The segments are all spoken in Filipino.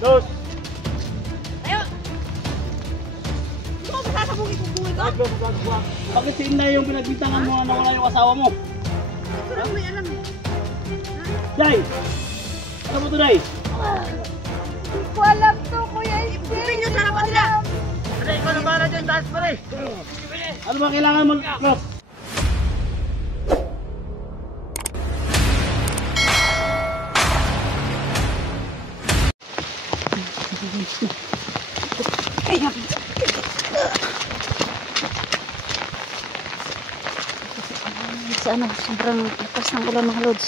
Dos. Ayo! Hindi ko masasabugin kung buhay ko. Bakit si Inday yung pinagbintangan mo na nawala yung asawa mo? Ito lang may alam. Day! Ano mo to, Day? Hindi ko alam to, Kuya Steve. Ipupin nyo sa harapan nila. Pare, ikaw na para dyan, taas pare. Ano ba kailangan mo, Ross? Ayan. Sa ano, sobrang lakas ng ulan mga lods.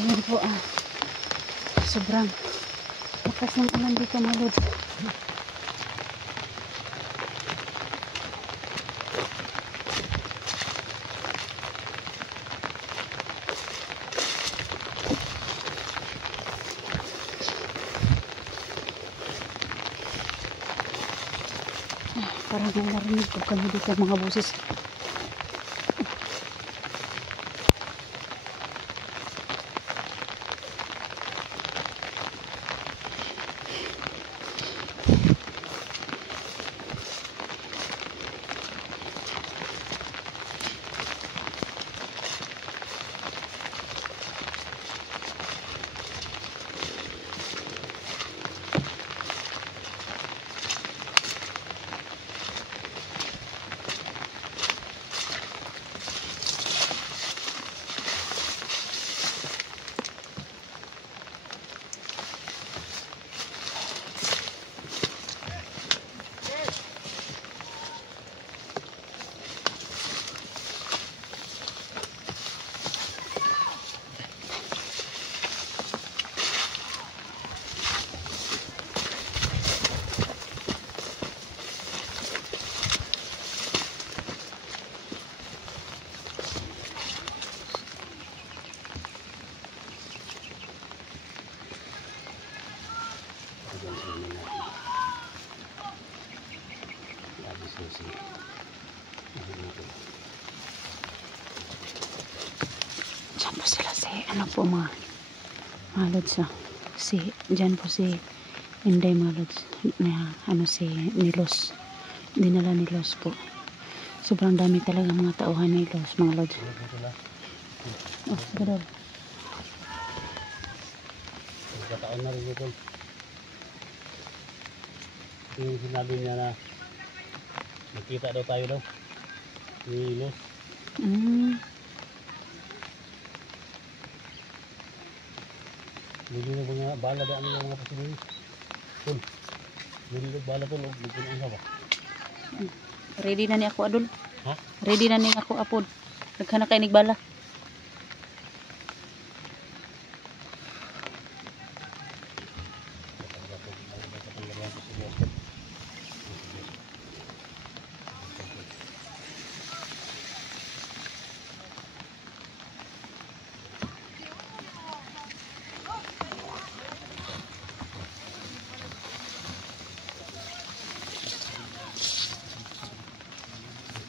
Ayan po sobrang lakas ng ulan dito mga lods. Parang narinig ko kami dito mga boses. Diyan po sila si ano po mga lods dyan po si Inday mga lods na ano si Nilos, dinala ni Los po. Sobrang dami talaga mga tauhan ni Los mga lods. Oh, gadol. Taon na rin ito. Yung sinabi niya na nakita daw tayo daw ni Los. Hindi na ba nga bala daan ng mga pasilin? Tol, hindi na bala tol, lugin ang ba? Ready na ni ako adol. Ha? Ready na ni ako apod. Naghanap kay nigbala.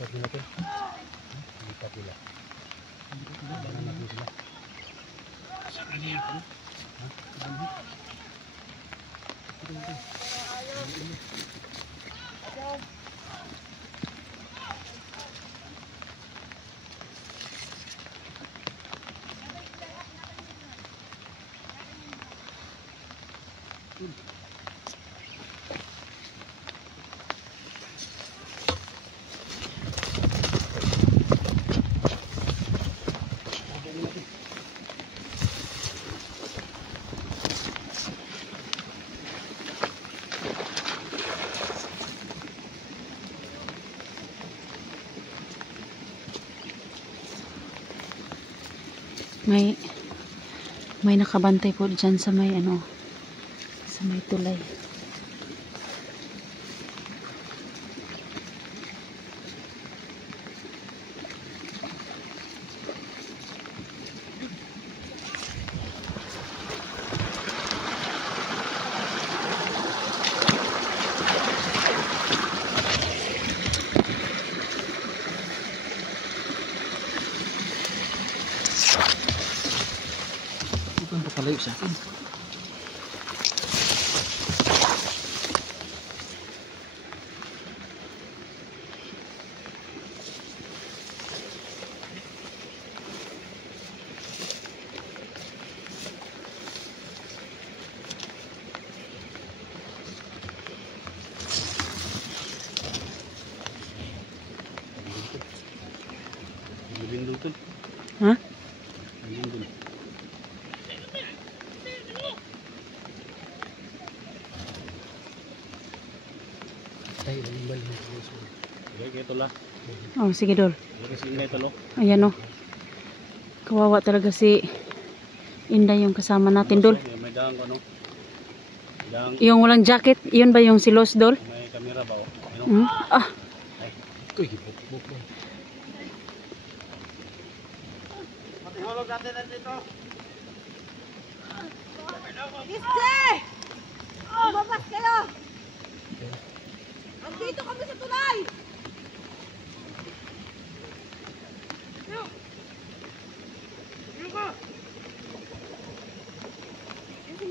Lipat nila ito. Lipat nila. Abangan natin sila. Saan na yan? Ha? May nakabantay po dyan sa may ano, sa may tulay. Ito ang pakalayo sa akin. Bindutan. Ha? Bindutan. Tayo lang balik. Okay, ito lah. Oh, sige Dol. Kasi ito lo. Ayan oh. Kawawa talaga si Inday yung kasama natin Dol. May dang ano? Dang Yung walang jacket, yun ba yung si Los Dol? may kamera ba? Ano? Hmm? Ah, Ito hipok-hipok. Matihulog natin dito. Mister! Lumabas kayo! Andito kami sa tulay!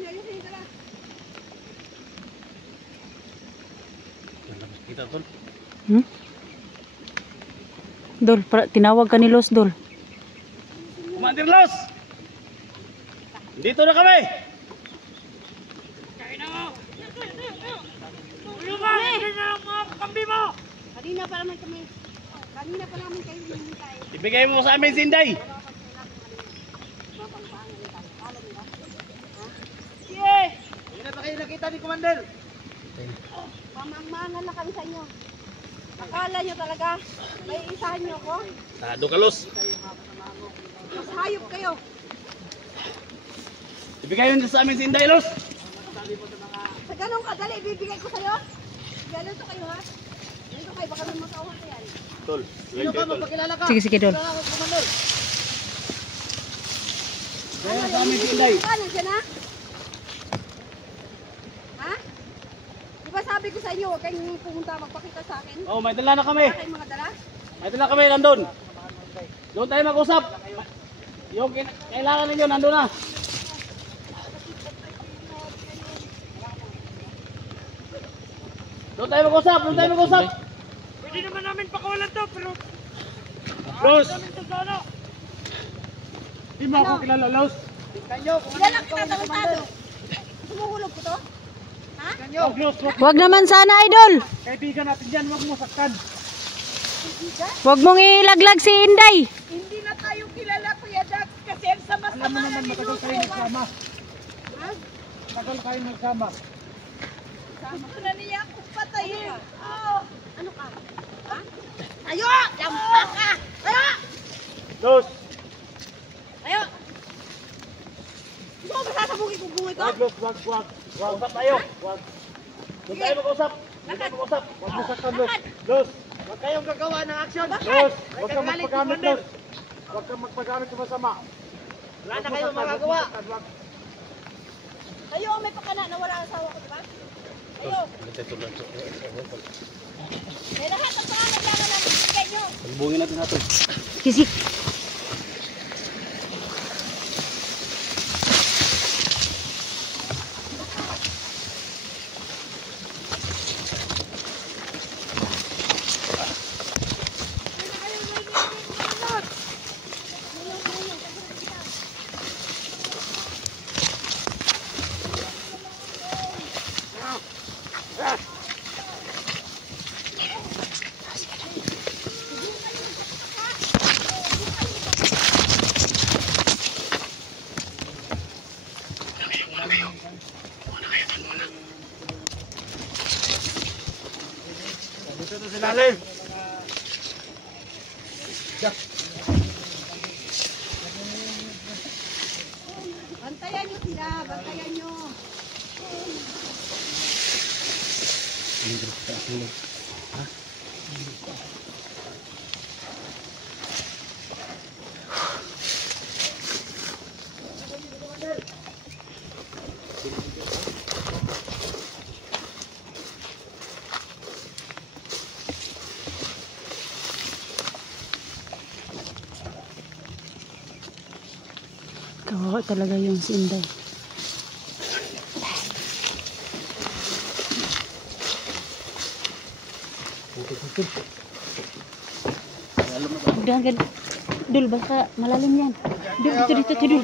Ayusin ka lang. Kita tol. hmm? Dol, tinawag ka ni Los Dol. Commander Los! Dito na kami! Kanina pa namin kayo hinihintay. Ibigay mo sa amin Sinday! Sige! Hindi na pa kayo nakita ni Commander? Mamang-mangan na kami sa inyo. Akala nyo talaga, may isahan nyo ko? Tado ka Los! Mas hayop kayo. Ibigay mo sa amin Sinday Los! Sa ganong kadali, ibibigay ko sa'yo. Ganito kayo ha. Ganito kayo, baka may matawag ko yan. Tol, sino ka magpakilala ka? Sige, sige Dol. Kaya sa amin Sinday! Nandiyan na? Ha? Di ba sabi ko sa inyo, huwag kayong pumunta magpakita sa akin? Oh, may dala na kami! Wala kayong mga dala? May dala kami nandun! Doon tayo mag-usap! Yung kailangan ninyo nandun na! Doon tayo mag-usap! Doon tayo mag-usap! Pwede naman namin pakawalan to, pero Los! namin to sana. Di mo ako kilala, Los! Kilala kita tarantado. Sumuhulog ko to? Ha? Oh, Los! Wag naman sana Idol. Kaibigan natin yan, huwag mo saktan! Wag mong ilaglag si Inday. Hindi na tayo kilala, Kuya Dax, kasi ang sama-sama Alam mo na naman matagal kayo nagsama. Ha? Matagal kayo nagsama. Gusto na niya akong patayin. Oh. Ano ka? Ha? Tayo! Lampa ka! Tayo! Los! Tayo! Gusto ko masasabugin kong buhay ko? Wag, Los! Wag! Wag! Wag! Usap tayo! Wag! Doon tayo mag-usap! Doon tayo mag-usap! Wag mo saktan, Los! Los! Huwag kayong gagawa ng aksyon. Los! Huwag kang magpagamit, Los! Huwag kang magpagamit sa masama! Wala na kayong magagawa. Tayo, may pakana na wala ang asawa ko, diba? Tayo! May lahat ang pangangailangan natin ibigay nyo! Salbungin natin natin. Kisi. malalim. Bantayan nyo sila, bantayan nyo. Kawawa talaga yung si Inday. Udah, Dul, baka malalim yan. Dul, dito, Dul.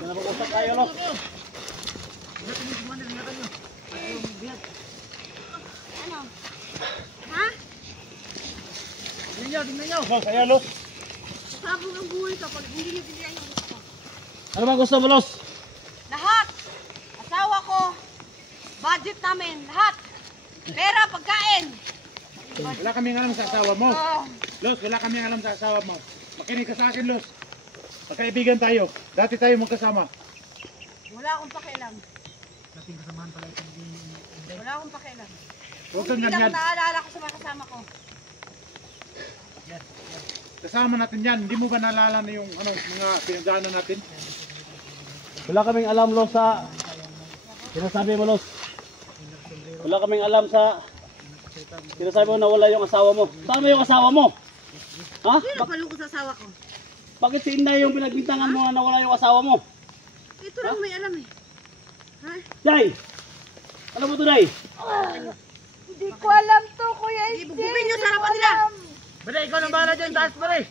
Napag-usap tayo, Los. Ano? Ha? Tingnan nyo. Los, ayan, Los. Sabog ang buhay ka pag hindi nyo binigyan yung gusto. Ano bang gusto mo, Los? Lahat! Asawa ko, budget namin, lahat! Pera, pagkain! Wala kaming alam sa asawa mo. Oh, Los, wala kaming alam sa asawa mo. Makinig ka sa akin, Los. Magkaibigan tayo. Dati tayo magkasama. wala akong pakialam. Wala akong pakialam. Huwag Kung kang hindi lang ganyan. naalala ko sa mga kasama ko. Kasama natin yan. Hindi mo ba naalala na yung mga pinagdaanan natin? Wala kaming alam, Los, sa sinasabi mo, Los. Wala kaming alam sa sinasabi mo na wala yung asawa mo. Saan mo yung asawa mo? Ha? Sino palungkot sa asawa ko? Bakit si Inday yung pinagbintangan mo na wala yung asawa mo? Ito lang may alam eh. Ha? Day! Ano mo to, Day? Hindi ko alam to, Kuya Isi. Ibugugin nyo sa harapan nila. Bale, ikaw nang bahala dyan, taas pa rin.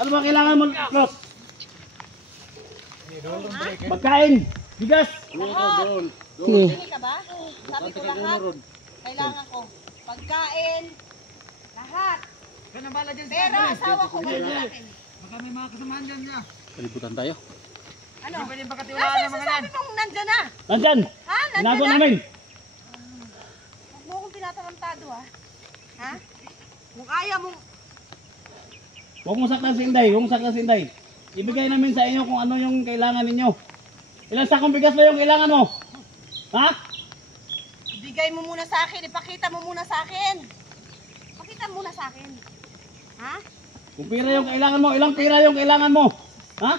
Ano ba kailangan mo, Los? Pagkain, bigas. Lahat. Sige. Tingin ka ba? Sabi ko lahat. Kailangan ko. Pagkain. Lahat. Pero asawa ko wala akin. Baka may mga kasamahan dyan niya. Kalibutan tayo. Ano? Hindi pwedeng Kasi sasabi mong nandyan na. Nandyan! Ha? Tinago Nandyan na? namin! Huwag mo akong tinatarantado ha. Ha? Kung ayaw mong... Huwag mong saktan si Inday, huwag mong saktan si Inday. Ibigay namin sa inyo kung ano yung kailangan ninyo. Ilang sakong bigas ba yung kailangan mo? Ha? Ibigay mo muna sa akin. Ipakita mo muna sa akin. Pakita mo muna sa akin. Ha? Kung pira yung kailangan mo, ilang pira yung kailangan mo? Ha?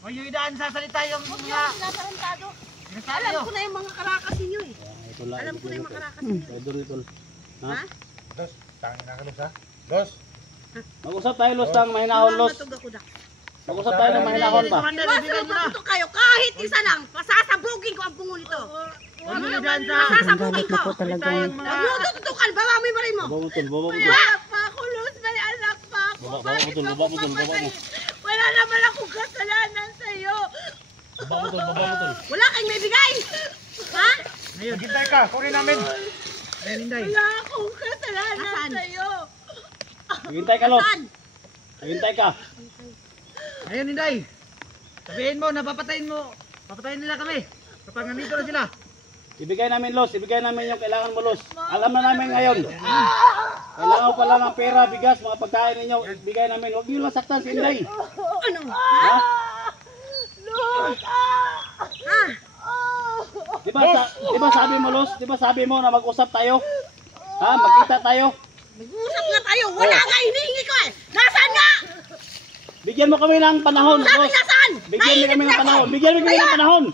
Huwag yung idaan sasalita yung Huwag niyo akong tinatarantado. Alam ko na yung mga karakas ninyo eh. Alam ko na yung mga karakas ninyo. Ha? Ha? Los, tangin na ka, Los, ha? Los, Mag-usap tayo, Los, ng mahinahon, Los. Matug ako dak. Mag-usap tayo ng mahinahon ba? Iwasan mo pa kayo. Kahit isa lang. Pasasabugin ko ang pungol ito. Huwag yung idaan sa... Pasasabugin Galit na ko. po talaga Huwag yan. mo tututukan. Baba mo yung barin mo. Baba mo, Tol, baba mo, Tol. Wala pa ako, Luz. May anak pa ako. Baba mo, Bakit Tol, mo baba mo, Tol, baba mo. papatayin? Wala naman akong kasalanan sa'yo. Baba mo, Tol, baba mo, Tol. Wala kang may bigay. Ha? Ngayon, hintay ka. Kunin namin. ayun, Inday. Wala akong kasalanan sa'yo. Maghintay ka, Los. Saan? Maghintay ka. Ayun, Inday. Sabihin mo, napapatayin mo. Papatayin nila kami. Kapag nandito na sila. Ibigay namin, Los. Ibigay namin yung kailangan mo, Los. Alam na namin ngayon. Kailangan ko pala ng pera, bigas, mga pagkain ninyo. Ibigay namin. Huwag niyo masaktan si Inday. Ano? Ha? Ha? Di ba sabi mo, Los? Di ba sabi mo na mag-usap tayo? Ha? Magkita tayo? Mag-uusap nga tayo. Wala nga hinihingi ko eh. Nasaan nga? Bigyan mo kami ng panahon, Sabi Los. nasaan? Bigyan mo kami Naiinip ng na panahon. ako. Bigyan mo kami ng panahon.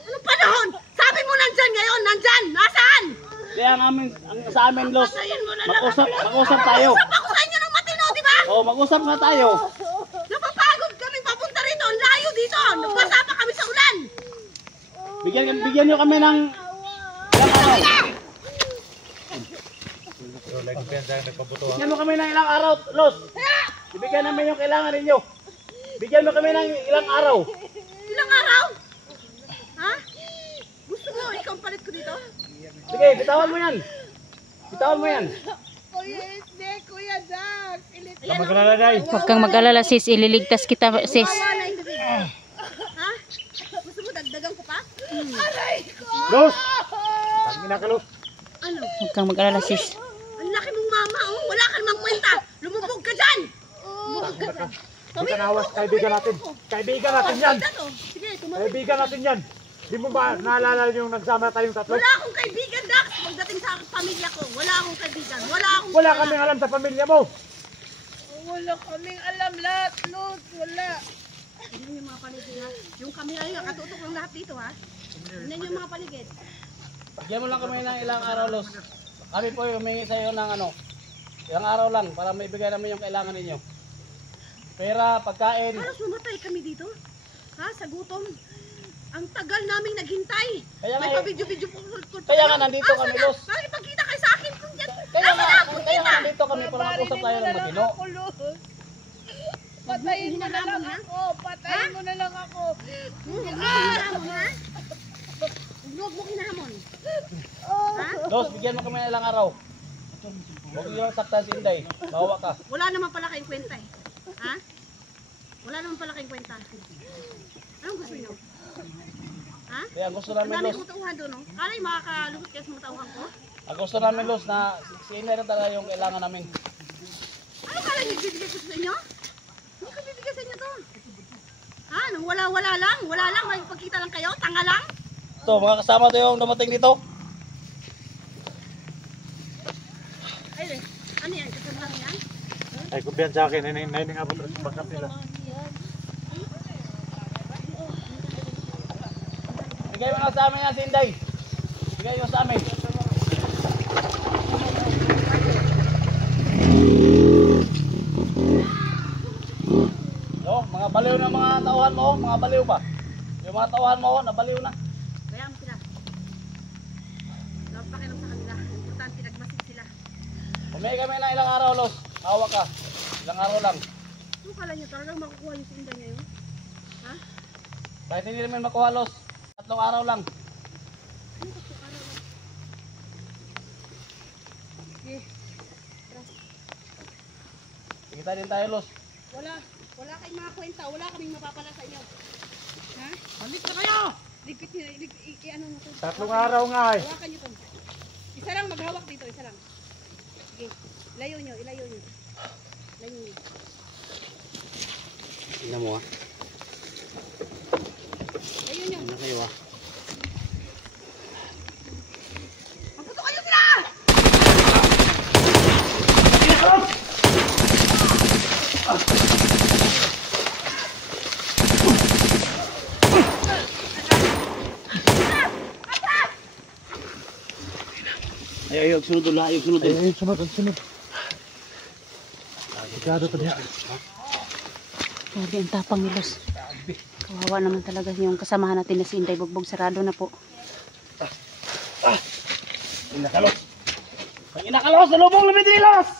Anong panahon? Sabi mo nandyan ngayon. Nandyan. Nasaan? Kaya sa amin, Los. Patayin mo na lang. Mag-usap tayo. Usap ako sa inyo ng matino, di ba? Oh, mag-usap nga tayo. Napapagod kami papunta rito. Ang layo dito. Nabasa pa kami sa ulan. Bigyan niyo kami ng araw. kumpiyansa nagpabuto. Bigyan mo kami ng ilang araw, Los. Ibigyan namin yung kailangan ninyo. Bigyan mo kami ng ilang araw. Ilang araw? Ha? Gusto mo, ikaw ang palit ko dito? Sige, bitawan mo yan. Bitawan mo yan. Kuya Isde, Kuya Dax. Huwag magalala, Day. Huwag kang mag-alala sis, ililigtas kita sis. Kawawa na yung bibig. Ha? Gusto mo dagdagan ko pa? Aray ko! Los! Tangina ka, Los. Ano? Huwag kang mag-alala sis. Ang laki mong mama, oh. Wala ka namang kwenta. Lumubog ka dyan. Lumubog ka dyan. Hindi ka nawas, kaibigan natin. Kaibigan natin yan. Sige, tumawid. Kaibigan natin yan. Di mo ba naalala yung nagsama tayong tatlo? Wala akong kaibigan, Dax. Pagdating sa pamilya ko, wala akong kaibigan. Wala akong... Wala kaming alam sa pamilya mo. Wala kaming alam lahat, Lord. Wala. Tignan yung mga paligid, ha? Yung kami ay katutok lang lahat dito, ha? Tignan yung mga paligid. Bigyan mo lang kami ng ilang araw, Los. Kami po humingi sa iyo ng ilang araw lang para maibigay namin yung kailangan ninyo. Pera, pagkain. Halos mamatay kami dito. Ha? Sa gutom. Ang tagal naming naghintay. Kaya May nga, pa-video-video po. kaya nga nandito kami, Los. Bakit pagkita kayo sa akin kung dyan? Kaya nga nandito kami para mag-usap tayo ng matino. Patayin mo na lang ako. Patayin mo na lang ako. Huwag mo kinahamon, ha? Huwag mo kinahamon. Ha? Los, bigyan mo kami ng ilang araw. Huwag niyo saktan si Inday. Bawa ka. Wala naman pala kayong kwenta, eh. Ha? Wala naman pala kayong kwenta. Anong gusto nyo? Ha? Kaya gusto Ang namin, dami Los. kong tauhan doon, no? Kala yung makakalugot kayo sa mga tauhan ko? Ang gusto namin, Los, na si Inday na talaga yung kailangan namin. Ano kala nyo bibigay ko sa inyo? Hindi ko bibigay sa inyo to. Ha? Nung wala lang, may pagkita lang kayo, tanga lang. Ito, mga kasama to yung dumating dito. Ay, ano yan? Kasama lang yan? Ay, kumpiyansa akin. Nahining abot at backup nila. Bigay mo na sa amin yan si Inday. Bigay mo sa amin. Yo, mga baliw na mga tauhan mo, mga baliw ba? Yung mga tauhan mo, nabaliw na. Kaya mo sila. Dapat pakialam sa kanila. Importante, nagmasid sila. Humingi kami na ilang araw, Los. Hawa ka. Ilang araw lang. Ano kala nyo talagang makukuha yung sinda niya yun? Ha? Kahit hindi namin makuha, Los. 3 araw lang. Ano ka po araw lang? Sige. Kita din tayo, Los. Wala kayong mga kwenta. Wala kaming mapapala sa inyo. Ha? Balik na kayo! Ligpit nyo, ano mo to? 3 araw nga eh. Hawakan nyo to. Isa lang maghawak dito, isa lang. Sige, ilayo nyo. Ilayo nyo. Tingnan mo, ha. Ilayo nyo. Tingnan kayo, ha. Magputo kayo sila! Ay, sunod ulit. Ay, sunod ulit. Ay, sunod. Sigado ka diya. Grabe ang tapang ni Los. Kawawa naman talaga yung kasamahan natin na si Inday Bugbog. Sarado na po. Inakalos! Inakalos! Salubong lumit ni Los!